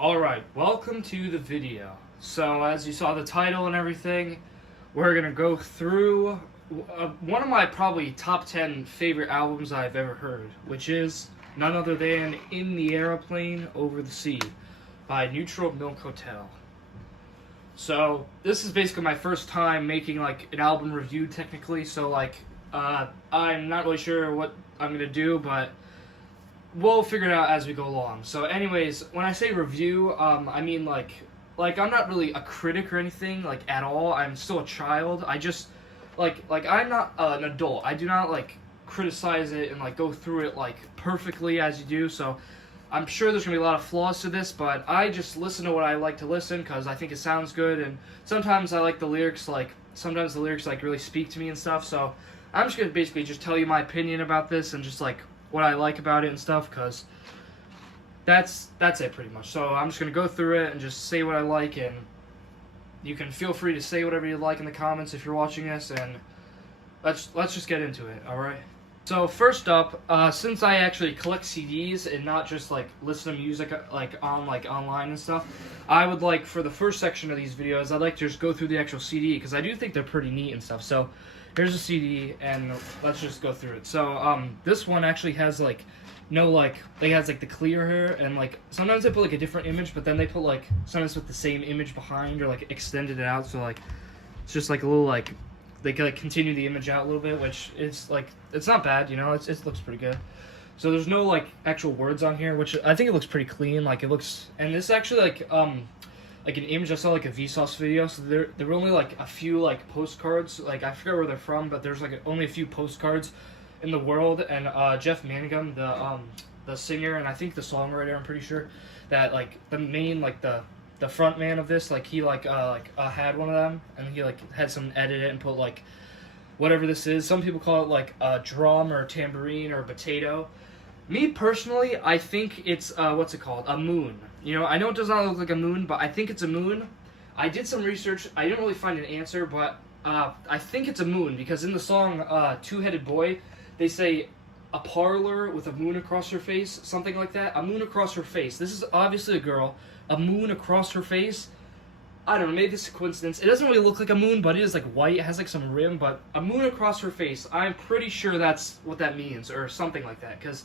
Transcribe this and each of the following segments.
Alright, welcome to the video. So, as you saw the title and everything, we're gonna go through one of my probably top 10 favorite albums I've ever heard, which is none other than In the Aeroplane Over the Sea by Neutral Milk Hotel. So, this is basically my first time making like an album review technically, so I'm not really sure what I'm gonna do, but we'll figure it out as we go along. So anyways, when I say review, I mean like I'm not really a critic or anything, like, at all. I'm still a child. I just, like I'm not an adult. I do not, like, criticize it and, like, go through it, like, perfectly as you do, so I'm sure there's going to be a lot of flaws to this, but I just listen to what I like to listen, because I think it sounds good, and sometimes I like the lyrics, sometimes the lyrics, really speak to me and stuff, so I'm just going to basically just tell you my opinion about this, and just, what I like about it and stuff, because that's it pretty much. So I'm just going to go through it and just say what I like, and you can feel free to say whatever you like in the comments if you're watching this, and let's just get into it, alright? So first up, since I actually collect CDs and not just listen to music online and stuff, I would for the first section of these videos, I'd like to just go through the actual CD, because I do think they're pretty neat and stuff. So here's a CD, and let's just go through it. So this one actually has it has the clear hair, and sometimes they put a different image, but then they put sometimes with the same image behind, or extended it out, so it's just a little they can continue the image out a little bit, which is it's not bad, it looks pretty good. So there's no actual words on here, which I think it looks pretty clean. It looks, and this is actually an image. I saw a Vsauce video, so there were only a few postcards. I forget where they're from, but there's only a few postcards in the world. And Jeff Mangum, the singer, and I think the songwriter, I'm pretty sure, that the main the front man of this, he had one of them, and he had someone edit it and put whatever this is. Some people call it a drum or a tambourine or a potato. Me personally, I think it's what's it called? A moon. I know it does not look like a moon, but I think it's a moon. I did some research. I didn't really find an answer, but I think it's a moon, because in the song Two-Headed Boy, they say a parlor with a moon across her face, something like that. A moon across her face. This is obviously a girl. A moon across her face. I don't know, maybe this is a coincidence. It doesn't really look like a moon, but it is white. It has some rim, but a moon across her face. I'm pretty sure that's what that means, or something like that, because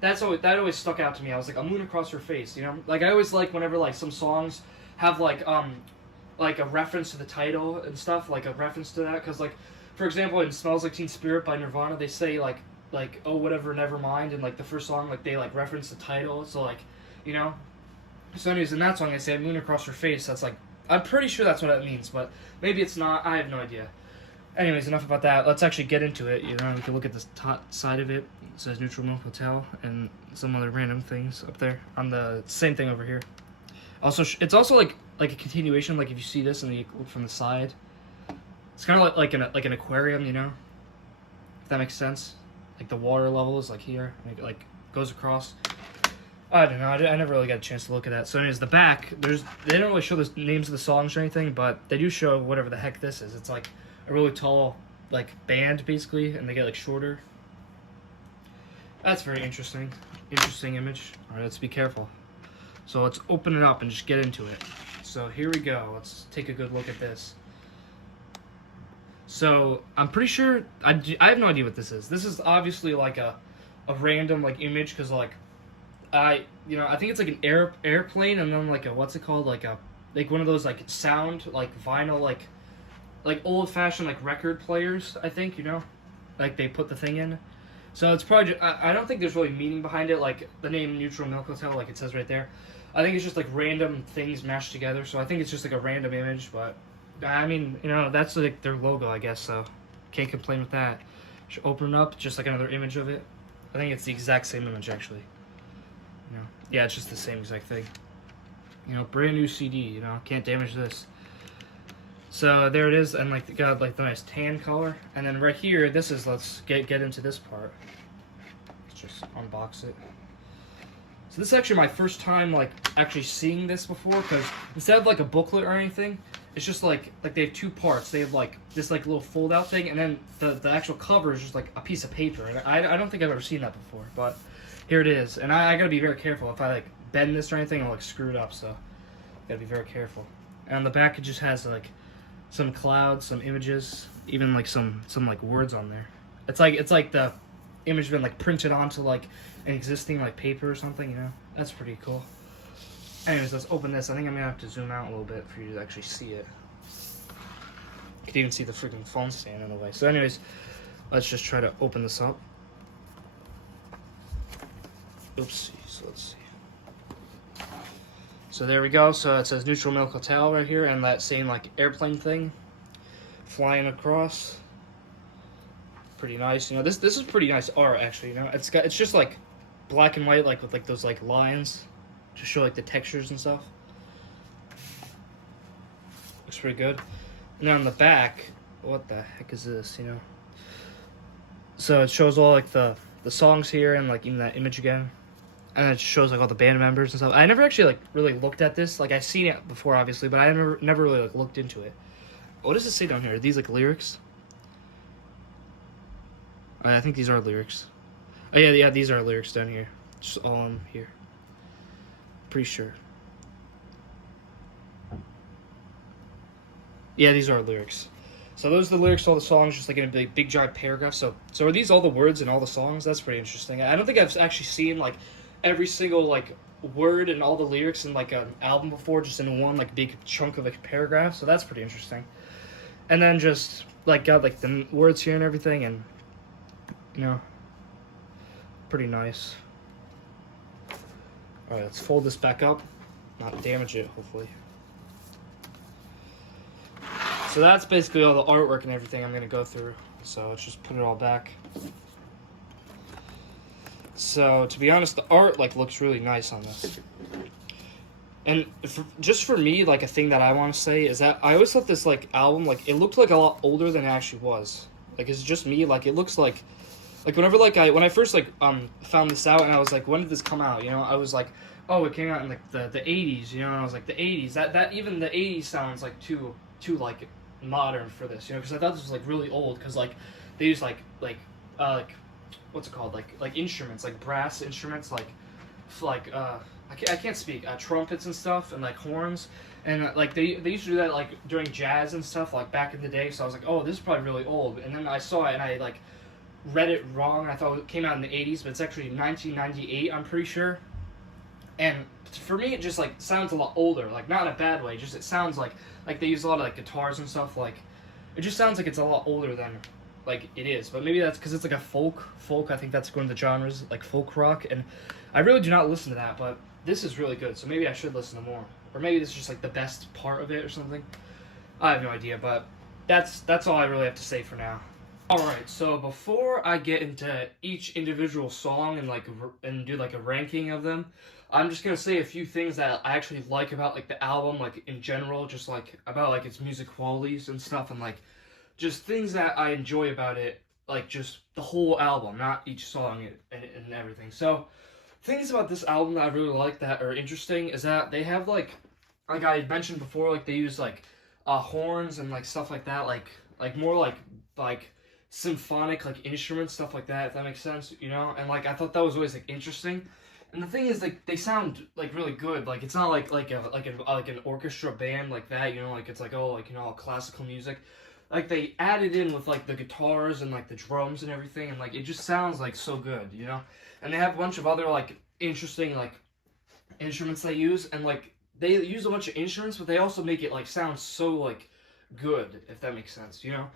that always stuck out to me. I was a moon across her face, I always whenever some songs have a reference to the title and stuff, a reference to that, because for example, in Smells Like Teen Spirit by Nirvana, they say oh whatever, never mind, and the first song they reference the title, so so anyways, in that song they say a moon across her face. That's I'm pretty sure that's what it means, but maybe it's not. I have no idea. Anyways, enough about that. Let's actually get into it. We can look at the top side of it. It says Neutral Milk Hotel and some other random things up there on the same thing over here. Also, it's also like a continuation. If you see this and you look from the side, it's kind of like an aquarium, if that makes sense. The water level is here, and it goes across. I don't know. I never really got a chance to look at that. So anyways, the back, they don't really show the names of the songs or anything, but they do show whatever the heck this is. It's a really tall band basically, and they get shorter. That's very interesting. Interesting image. All right, let's be careful. So let's open it up and just get into it. So here we go. Let's take a good look at this. So I'm pretty sure I have no idea what this is. This is obviously a random image, because I think it's an airplane, and then a what's it called, one of those sound vinyl old fashioned record players, I think, they put the thing in. So it's probably I don't think there's really meaning behind it, the name Neutral Milk Hotel, it says right there. I think it's just random things mashed together. So I think it's just a random image, but I mean, that's their logo, I guess, so can't complain with that. Should open it up, just another image of it. I think it's the exact same image, actually. Yeah, it's just the same exact thing. Brand new CD, can't damage this. So there it is, and got the nice tan color. And then right here, this is, let's get into this part. Let's just unbox it. So this is actually my first time actually seeing this before, because instead of a booklet or anything, it's just they have two parts. They have this little fold out thing, and then the actual cover is just a piece of paper. And I don't think I've ever seen that before, but here it is. And I gotta be very careful. If I bend this or anything, it'll like screw it up. So gotta be very careful. And on the back, it just has like some clouds, some images, even like some like words on there. It's like the image been like printed onto like an existing like paper or something. You know, that's pretty cool. Anyways, let's open this. I think I'm gonna have to zoom out a little bit for you to actually see it. You can even see the freaking phone stand in the way. So anyways, let's just try to open this up. Oopsie, so let's see. So there we go. So it says Neutral Milk Hotel right here, and that same like airplane thing flying across. Pretty nice. You know, this is pretty nice art actually. You know, it's just like black and white, like with like those like lines to show like the textures and stuff. Looks pretty good. And then on the back, what the heck is this? You know. So it shows all like the songs here and like even that image again. And it shows like all the band members and stuff. I never actually like really looked at this. Like I've seen it before, obviously, but I never really like looked into it. What does it say down here? Are these like lyrics? I think these are lyrics. Oh yeah, these are lyrics down here. Just all in here. Pretty sure. Yeah, these are lyrics. So those are the lyrics to all the songs, just like in a big giant paragraph. So are these all the words in all the songs? That's pretty interesting. I don't think I've actually seen like every single like word and all the lyrics in like an album before, just in one like big chunk of a paragraph. So that's pretty interesting. And then just like got like the words here and everything, and you know, pretty nice. All right, let's fold this back up, not damage it, hopefully. So that's basically all the artwork and everything I'm going to go through. So let's just put it all back. So to be honest, the art like looks really nice on this. And just for me, like a thing that I want to say is that I always thought this like album, like it looked like a lot older than it actually was. Like it's just me, like it looks like whenever like when I first like found this out and I was like, when did this come out? You know, I was like, oh, it came out in like the 80s, you know, and I was like, the 80s, that even the 80s sounds like too like modern for this, you know, because I thought this was like really old, because like they use like what's it called, like instruments, like brass instruments, like I can't speak, trumpets and stuff, and like horns, and like they used to do that like during jazz and stuff, like back in the day. So I was like, oh, this is probably really old, and then I saw it and I like read it wrong. I thought it came out in the 80s, but it's actually 1998, I'm pretty sure. And for me, it just like sounds a lot older, like not in a bad way. Just it sounds like they use a lot of like guitars and stuff. Like it just sounds like it's a lot older than like it is. But maybe that's because it's like a folk. I think that's one of the genres, like folk rock. And I really do not listen to that, but this is really good. So maybe I should listen to more, or maybe this is just like the best part of it or something. I have no idea, but that's all I really have to say for now. Alright, so before I get into each individual song and do like a ranking of them, I'm just gonna say a few things that I actually like about like the album, like in general, just like about like its music qualities and stuff, and like just things that I enjoy about it, like just the whole album, not each song and everything. So things about this album that I really like that are interesting is that they have like I mentioned before, like they use like horns and like stuff like that, like more like symphonic like instruments, stuff like that, if that makes sense, you know. And like I thought that was always like interesting. And the thing is, like they sound like really good. Like it's not like an orchestra band like that, you know. Like it's like, oh, like, you know, classical music. Like they added in with like the guitars and like the drums and everything, and like it just sounds like so good, you know. And they have a bunch of other like interesting like instruments they use, and like they use a bunch of instruments, but they also make it like sound so like good, if that makes sense, you know.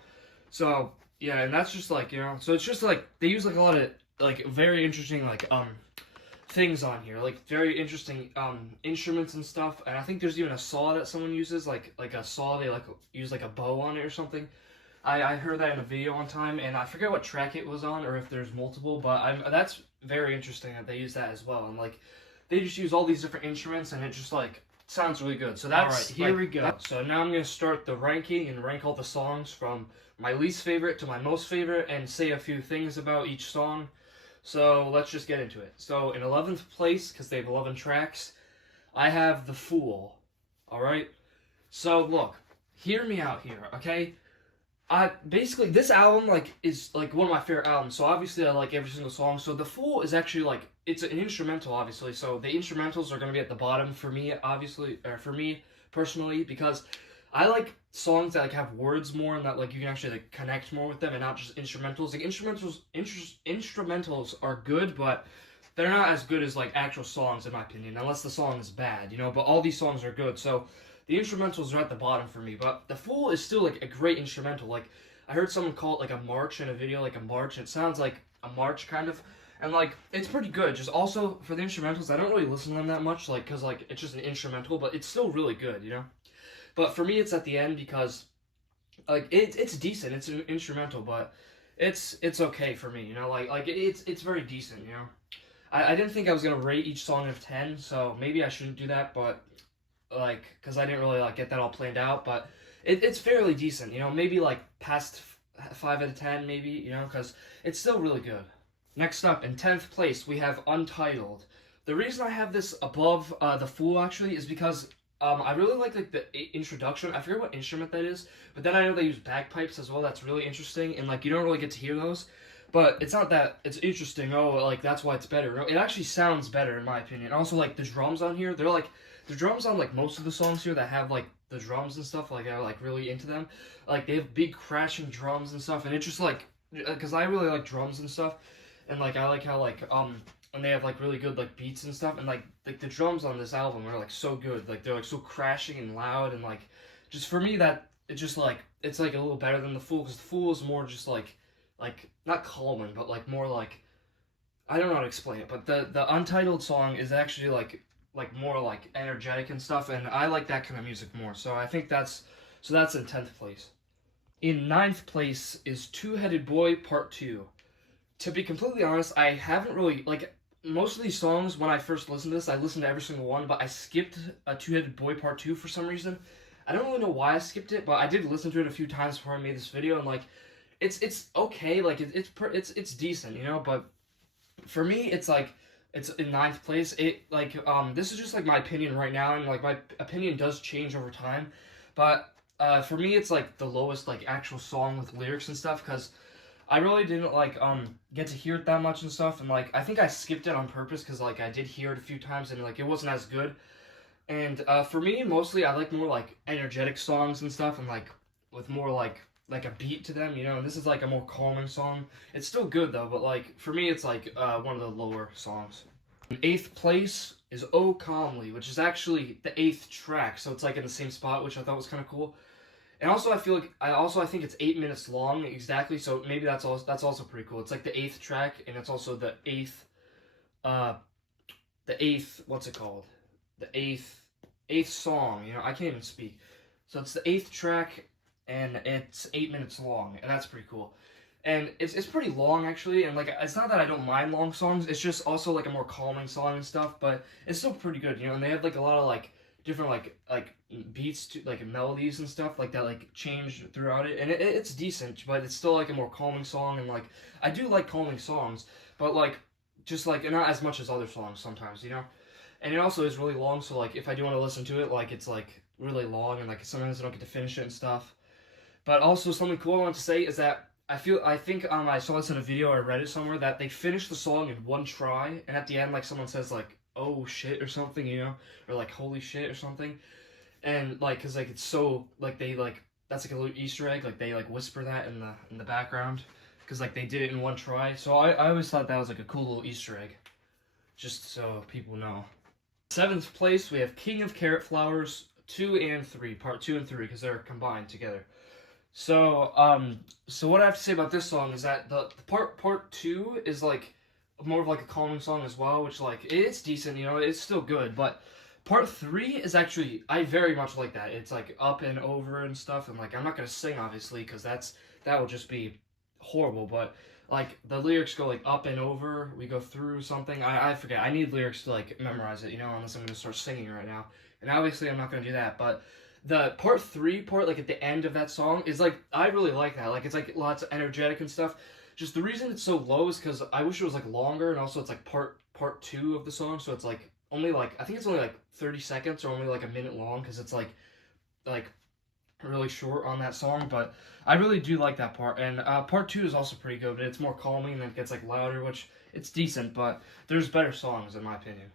So yeah, and that's just like, you know, so it's just like they use like a lot of like very interesting like things on here, like very interesting instruments and stuff. And I think there's even a saw that someone uses, like a saw they like use like a bow on it or something. I heard that in a video one time, and I forget what track it was on or if there's multiple, but that's very interesting that they use that as well. And like they just use all these different instruments, and it just like sounds really good. So that's all right, here we go. So now I'm gonna start the ranking and rank all the songs from my least favorite to my most favorite, and say a few things about each song. So let's just get into it. So in 11th place, because they have 11 tracks, I have The Fool. Alright? So look, hear me out here, okay? I basically this album like is like one of my favorite albums. So obviously I like every single song. So The Fool is actually like it's an instrumental, obviously. So the instrumentals are gonna be at the bottom for me, obviously, or for me personally, because I like songs that like have words more and that like you can actually like connect more with them and not just instrumentals. Like instrumentals are good, but they're not as good as like actual songs in my opinion, unless the song is bad, you know. But all these songs are good, so the instrumentals are at the bottom for me. But The Fool is still like a great instrumental. Like I heard someone call it like a march in a video, like a march. It sounds like a march kind of, and like it's pretty good. Just also for the instrumentals, I don't really listen to them that much, like because like it's just an instrumental, but it's still really good, you know. But for me, it's at the end because like it's decent. It's an instrumental, but it's okay for me, you know. Like it's very decent, you know. I didn't think I was gonna rate each song out of 10, so maybe I shouldn't do that, but like because I didn't really like get that all planned out, but it's fairly decent, you know. Maybe like past 5 out of 10, maybe, you know, because it's still really good. Next up, in 10th place, we have Untitled. The reason I have this above The Fool actually is because I really like the introduction. I forget what instrument that is, but then I know they use bagpipes as well. That's really interesting, and like you don't really get to hear those. But it's not that it's interesting. Oh, like that's why it's better. No, it actually sounds better in my opinion. Also, like the drums on here, they're like the drums on like most of the songs here that have like the drums and stuff. Like I like really into them. Like they have big crashing drums and stuff, and it's just like because I really like drums and stuff, and like I like how like and they have like really good like beats and stuff, and like the drums on this album are like so good. Like they're like so crashing and loud, and like just for me that it's just like it's like a little better than The Fool, because The Fool is more just like not calming, but like more like I don't know how to explain it. But the Untitled song is actually like more like energetic and stuff, and I like that kind of music more. So I think that's in 10th place. In ninth place is Two Headed Boy Part 2. To be completely honest, I haven't really like most of these songs. When I first listened to this, I listened to every single one, but I skipped a Two Headed Boy Part 2 for some reason. I don't really know why I skipped it, but I did listen to it a few times before I made this video, and like it's okay, like it's decent, you know. But for me, it's like it's in ninth place. It like this is just like my opinion right now, and like my opinion does change over time. But for me, it's like the lowest like actual song with lyrics and stuff, because I really didn't like get to hear it that much and stuff, and like I think I skipped it on purpose because like I did hear it a few times and like it wasn't as good. And for me, mostly I like more like energetic songs and stuff, and like with more like a beat to them, you know. And this is like a more calming song. It's still good though, but like for me, it's like one of the lower songs. In eighth place is "Oh Calmly," which is actually the eighth track, so it's like in the same spot, which I thought was kind of cool. And also, I feel like I think it's 8 minutes long exactly, so maybe that's also pretty cool. It's like the eighth track, and it's also uh, the eighth what's it called? The eighth song. You know, I can't even speak. So it's the eighth track, and it's 8 minutes long, and that's pretty cool. And it's pretty long actually, and like it's not that I don't mind long songs. It's just also like a more calming song and stuff, but it's still pretty good, you know. And they have like a lot of like different like beats to like melodies and stuff like that like change throughout it, and it's decent, but it's still like a more calming song. And like I do like calming songs, but like just like not as much as other songs sometimes, you know. And it also is really long, so like if I do want to listen to it, like it's like really long, and like sometimes I don't get to finish it and stuff. But also something cool I want to say is that I think I saw this in a video or I read it somewhere that they finished the song in one try, and at the end like someone says like "oh shit" or something, you know, or like "holy shit" or something. And like because like it's so like they like that's like a little Easter egg, like they like whisper that in the background because like they did it in one try. So I always thought that was like a cool little Easter egg, just so people know. Seventh place we have King of Carrot Flowers 2 and 3, part 2 and 3, because they're combined together. So what I have to say about this song is that the part 2 is like more of like a calming song as well, which like it's decent, you know, it's still good. But part 3 is actually I very much like that. It's like up and over and stuff, and like I'm not gonna sing obviously because that would just be horrible. But like the lyrics go like up and over, we go through something. I forget. I need lyrics to like memorize it, you know, unless I'm gonna start singing right now. And obviously I'm not gonna do that, but the part 3 part, like at the end of that song, is like I really like that. Like it's like lots of energetic and stuff. Just the reason it's so low is because I wish it was like longer, and also it's like part 2 of the song, so it's like only like I think it's only like 30 seconds or only like a minute long, because it's like really short on that song, but I really do like that part. And part two is also pretty good, but it's more calming and it gets like louder, which it's decent, but there's better songs in my opinion.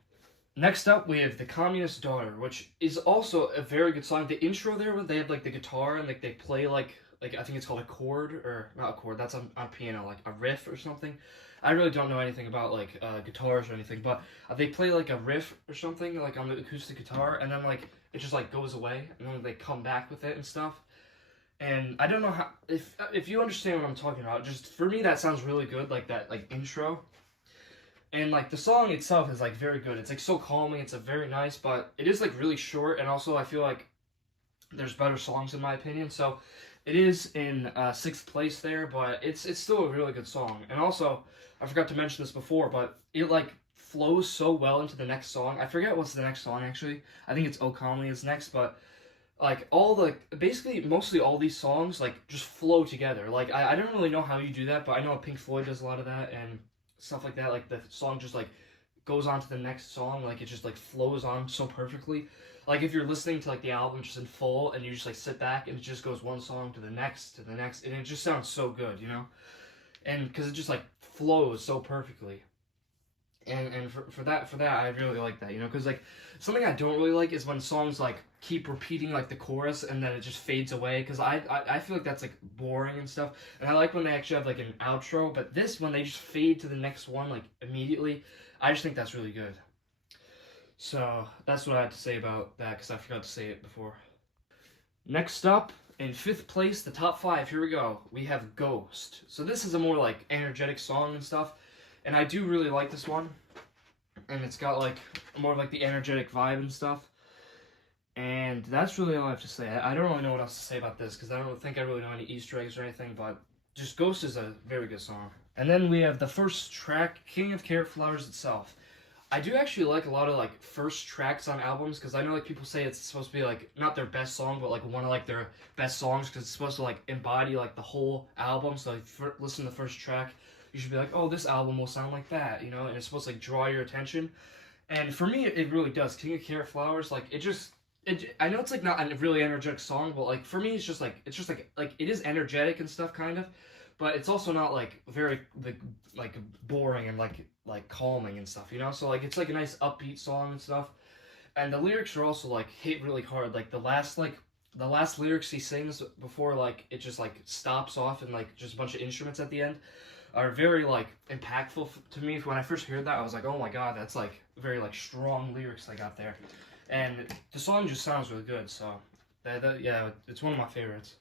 Next up, we have The Communist Daughter, which is also a very good song. The intro there, where they have like the guitar and like they play like I think it's called a chord, or not a chord, that's on piano, like a riff or something. I really don't know anything about like guitars or anything, but they play like a riff or something like on the acoustic guitar, and then like it just like goes away, and then they come back with it and stuff. And I don't know how, if you understand what I'm talking about. Just for me, that sounds really good, like that like intro. And like the song itself is like very good. It's like so calming. It's a very nice, but it is like really short. And also, I feel like there's better songs in my opinion. So it is in sixth place there, but it's still a really good song. And also, I forgot to mention this before, but it like flows so well into the next song. I forget what's the next song actually. I think it's "Oh Calmly" is next, but like all the basically mostly all these songs like just flow together. Like I don't really know how you do that, but I know Pink Floyd does a lot of that and stuff like that. Like the song just like goes on to the next song, like it just like flows on so perfectly. Like if you're listening to like the album just in full and you just like sit back and it just goes one song to the next and it just sounds so good, you know? And because it just like flows so perfectly. And for that I really like that, you know, because like something I don't really like is when songs like keep repeating like the chorus and then it just fades away, because I feel like that's like boring and stuff. And I like when they actually have like an outro, but this, when they just fade to the next one like immediately, I just think that's really good. So that's what I had to say about that, because I forgot to say it before. Next up, in fifth place, the top five, here we go. We have Ghost. So this is a more like energetic song and stuff. And I do really like this one. And it's got like more of like the energetic vibe and stuff. And that's really all I have to say. I don't really know what else to say about this, because I don't think I really know any Easter eggs or anything, but just Ghost is a very good song. And then we have the first track, King of Carrot Flowers itself. I do actually like a lot of like first tracks on albums, because I know like people say it's supposed to be like not their best song, but like one of like their best songs, because it's supposed to like embody like the whole album. So like listen to the first track, you should be like, oh, this album will sound like that, you know, and it's supposed to like draw your attention. And for me, it really does. King of Carrot Flowers, like I know it's like not a really energetic song, but like for me, it's just like it is energetic and stuff kind of, but it's also not like very like boring and like calming and stuff, you know. So like it's like a nice upbeat song and stuff, and the lyrics are also like hit really hard. Like the last lyrics he sings before like it just like stops off and like just a bunch of instruments at the end are very like impactful to me. When I first heard that, I was like, oh my god, that's like very like strong lyrics I got there, and the song just sounds really good. So yeah, it's one of my favorites.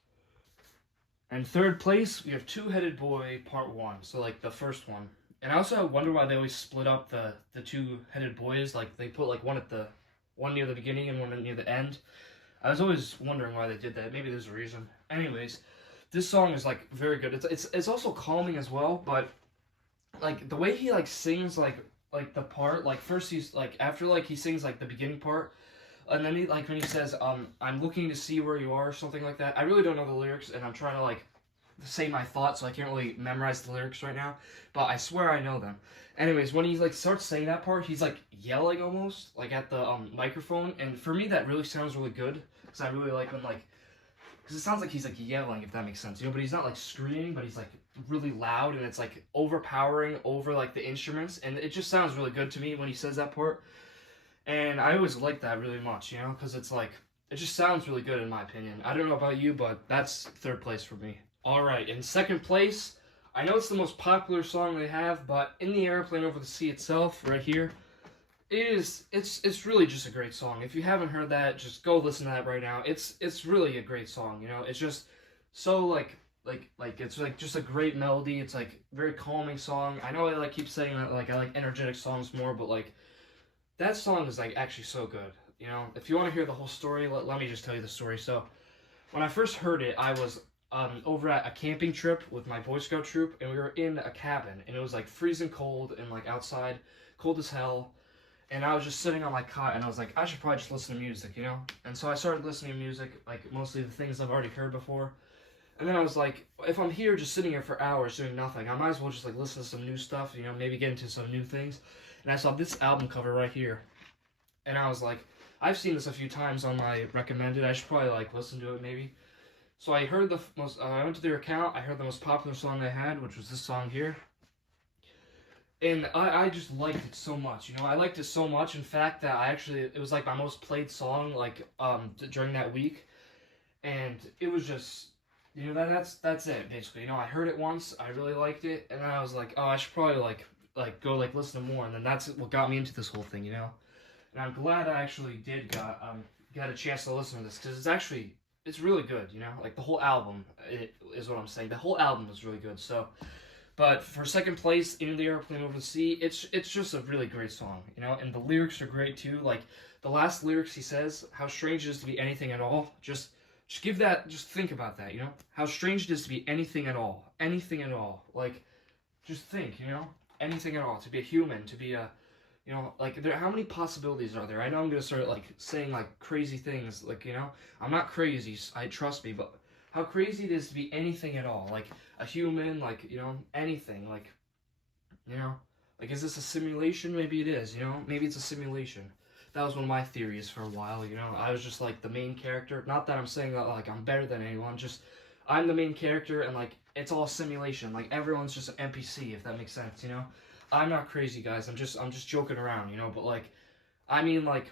And third place, we have Two-Headed Boy Part 1, so like the first one. And I also wonder why they always split up the two-headed boys, like they put like one near the beginning and one near the end. I was always wondering why they did that. Maybe there's a reason. Anyways, this song is like very good. It's also calming as well, but like the way he like sings like the part, like first he's like after like he sings like the beginning part, and then he like when he says I'm looking to see where you are or something like that. I really don't know the lyrics, and I'm trying to like say my thoughts, so I can't really memorize the lyrics right now, but I swear I know them. Anyways, when he like starts saying that part, he's like yelling almost like at the microphone, and for me that really sounds really good, because I really like when like, because it sounds like he's like yelling, if that makes sense, you know, but he's not like screaming, but he's like really loud, and it's like overpowering over like the instruments, and it just sounds really good to me when he says that part. And I always like that really much, you know, because it's like it just sounds really good in my opinion. I don't know about you, but that's third place for me. Alright, in second place, I know it's the most popular song they have, but In the Aeroplane Over the Sea itself, right here, it's really just a great song. If you haven't heard that, just go listen to that right now. It's really a great song, you know. It's just so like it's like just a great melody. It's like very calming song. I know I like keep saying that like I like energetic songs more, but like that song is like actually so good, you know. If you want to hear the whole story, let me just tell you the story. So when I first heard it, I was over at a camping trip with my Boy Scout troop, and we were in a cabin, and it was like freezing cold and like outside, cold as hell. And I was just sitting on my cot, and I was like, I should probably just listen to music, you know? And so I started listening to music, like mostly the things I've already heard before. And then I was like, if I'm here just sitting here for hours doing nothing, I might as well just like listen to some new stuff, you know, maybe get into some new things. And I saw this album cover right here, and I was like, I've seen this a few times on my recommended. I should probably like listen to it maybe. So I heard the most. I went to their account. I heard the most popular song they had, which was this song here. And I just liked it so much, you know. I liked it so much, in fact, that it was like my most played song, like during that week, and it was just, you know, that's it basically. You know, I heard it once, I really liked it, and then I was like, oh, I should probably like go like listen to more, and then that's what got me into this whole thing, you know. And I'm glad I actually got a chance to listen to this, because it's really good, you know. Like the whole album, is what I'm saying. The whole album is really good. So. But for second place, In the Aeroplane Over the Sea, it's just a really great song, you know, and the lyrics are great too. Like the last lyrics he says, how strange it is to be anything at all. Just think about that, you know, how strange it is to be anything at all, Like, just think, you know, anything at all, to be a human, to be a, you know, like how many possibilities are there? I know I'm gonna start like saying like crazy things, like, you know, I'm not crazy, trust me, but how crazy it is to be anything at all, like a human, like, you know, anything, like, you know, like, is this a simulation? Maybe it is, you know, maybe it's a simulation. That was one of my theories for a while, you know. I was just like the main character. Not that I'm saying that like I'm better than anyone, just I'm the main character, and like it's all simulation. Like everyone's just an NPC, if that makes sense, you know. I'm not crazy, guys. I'm just joking around, you know. But like, I mean, like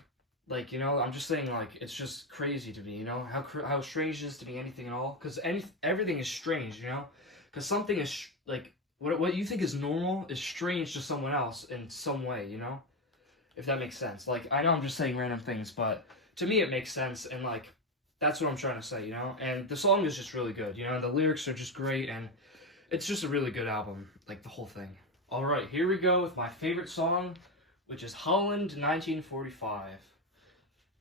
you know, I'm just saying like it's just crazy to me, you know. How strange it is to be anything at all, because everything is strange, you know. Because something is like what you think is normal is strange to someone else in some way, you know. If that makes sense. Like, I know I'm just saying random things, but to me it makes sense, and like that's what I'm trying to say, you know. And the song is just really good, you know. And the lyrics are just great, and it's just a really good album, like the whole thing. All right, here we go with my favorite song, which is Holland 1945.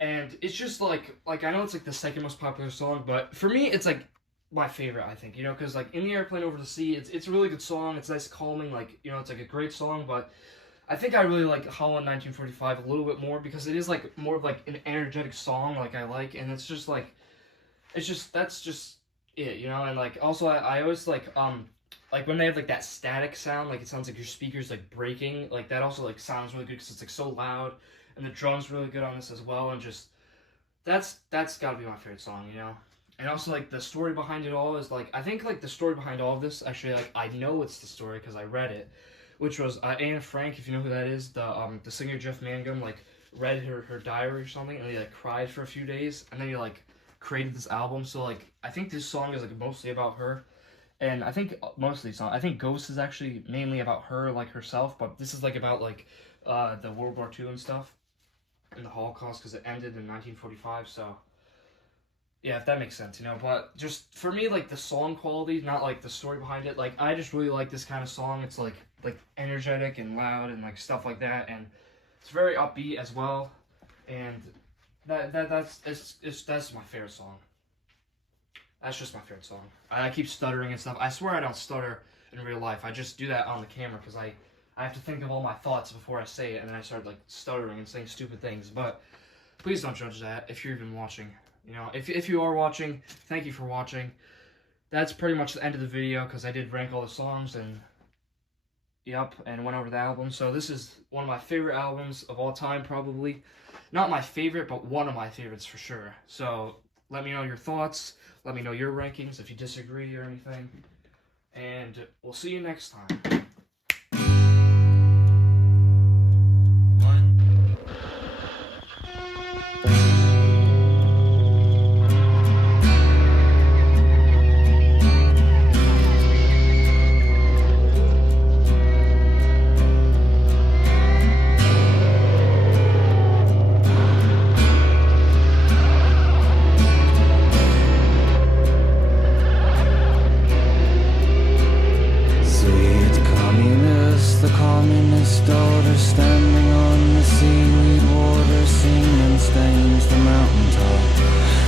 And it's just like I know it's like the second most popular song, but for me it's like my favorite, I think, you know, because like In the Airplane Over the Sea, it's a really good song. It's nice, calming, like, you know, it's like a great song. But I think I really like Holland 1945 a little bit more, because it is like more of like an energetic song, like I like, and it's just like that's just it, you know. And like also I always like when they have like that static sound, like it sounds like your speakers like breaking, like that also like sounds really good because it's like so loud, and the drums really good on this as well, and just that's gotta be my favorite song, you know. And also like the story behind it all is like, I think like the story behind all of this, actually, like I know it's the story because I read it, which was Anne Frank, if you know who that is, the singer Jeff Mangum, like read her diary or something, and he like cried for a few days, and then he like created this album. So like I think this song is like mostly about her, and I think most of these songs, I think Ghost is actually mainly about her, like herself, but this is like about like the World War II and stuff, and the Holocaust, because it ended in 1945. So yeah, if that makes sense, you know. But just for me, like the song quality, not like the story behind it, like I just really like this kind of song. It's like energetic and loud and like stuff like that, and it's very upbeat as well. And that's my favorite song. That's just my favorite song. I keep stuttering and stuff. I swear I don't stutter in real life. I just do that on the camera because I have to think of all my thoughts before I say it, and then I start like stuttering and saying stupid things. But please don't judge that if you're even watching. You know, if you are watching, thank you for watching. That's pretty much the end of the video, because I did rank all the songs and and went over the album. So this is one of my favorite albums of all time, probably. Not my favorite, but one of my favorites for sure. So let me know your thoughts. Let me know your rankings if you disagree or anything. And we'll see you next time. Daughter standing on the seaweed water, semen stains the mountaintop.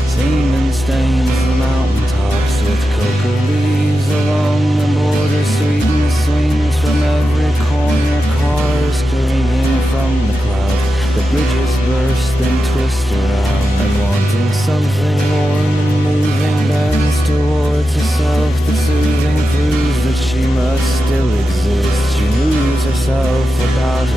Semen stains the mountaintops with cocoa leaves along the border. Sweetness swings from every corner, cars careening from the cloud. The bridges burst and twist around, and wanting something warm and moving, bends towards herself. The soothing proves that she must still exist. She moves herself about